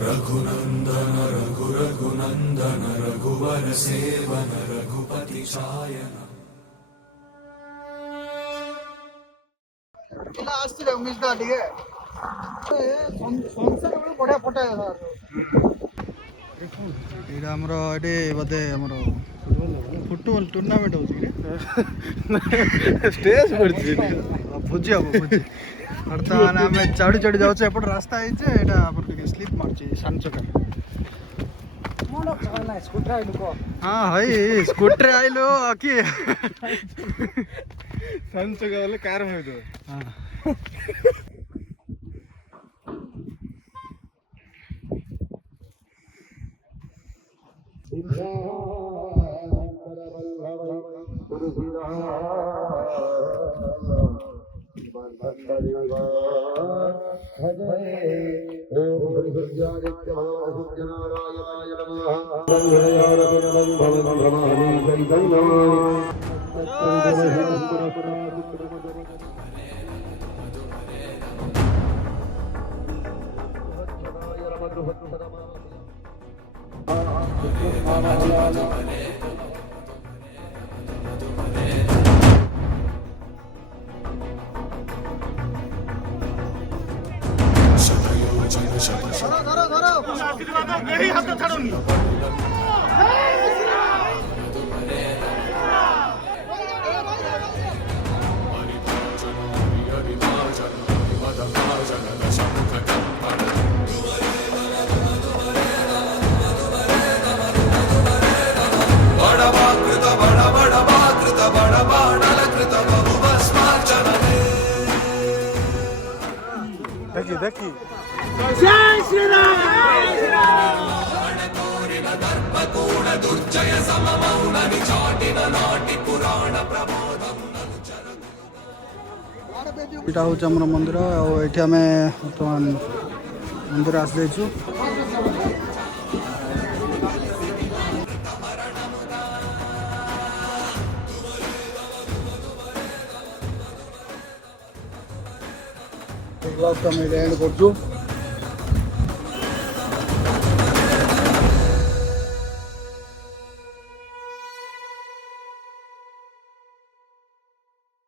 रघुनंदन रघुनंदन रघुवर सेवन रघुपति छायन ಇಲ್ಲ ಆಸ್ತಿದೆ ಉಮೇಶ್ ದಾಟಿಗೆ ಸಂಸದ ಬಢಿया ಫೋಟೋ ಇದೆ ଏଇଟା ଆମର ଏଠି ବୋଧେ ଆମର ଫୁଟବଲ ଟୁର୍ଣ୍ଣାମେଣ୍ଟ ହେଉଛି କି ଷ୍ଟେଜ୍ ପଡ଼ିଛି ଭୋଜି ହବ ଭୋଜି ବର୍ତ୍ତମାନ ଆମେ ଚଢ଼ି ଚଢ଼ି ଯାଉଛୁ ଏପଟେ ରାସ୍ତା ହେଇଛି ଏଇଟା ଆମର ଟିକେ ସ୍ଲିପ୍ ମାରୁଛି ସାନ ଚକା ହଁ ଭାଇ ସ୍କୁଟିରେ ଆଇଲୁ କି ସାନ ଚକା ବୋଲେ କାର ଭାବିଦେବ देखी जय श्री राम ଏଇଟା ହେଉଛି ଆମର ମନ୍ଦିର ଆଉ ଏଠି ଆମେ ବର୍ତ୍ତମାନ ମନ୍ଦିର ଆସିଯାଇଛୁ ଆମେ ଏଣ୍ଡ କରୁଛୁ